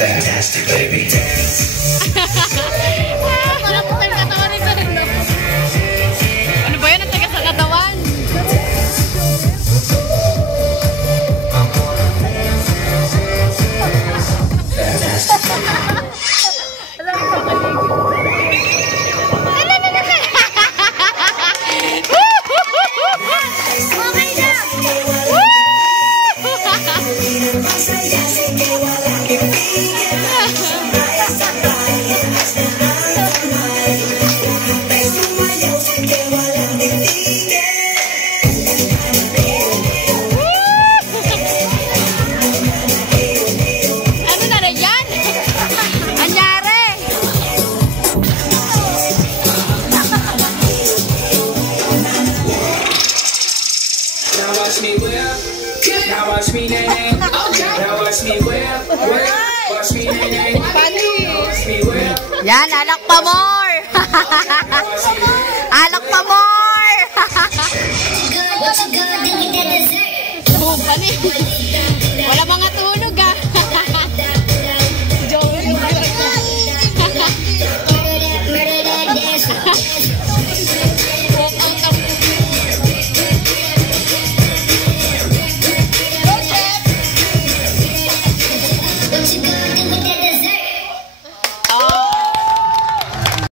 Fantastic, baby. Parang putal katawan nito. Ano ba yun? Ang tagas sa katawan. Now watch me nay. Now watch me whip. Watch me nay. Watch me whip. Yan, alak pa more. Alak pa more. What you good, then you get dessert. Oh, funny.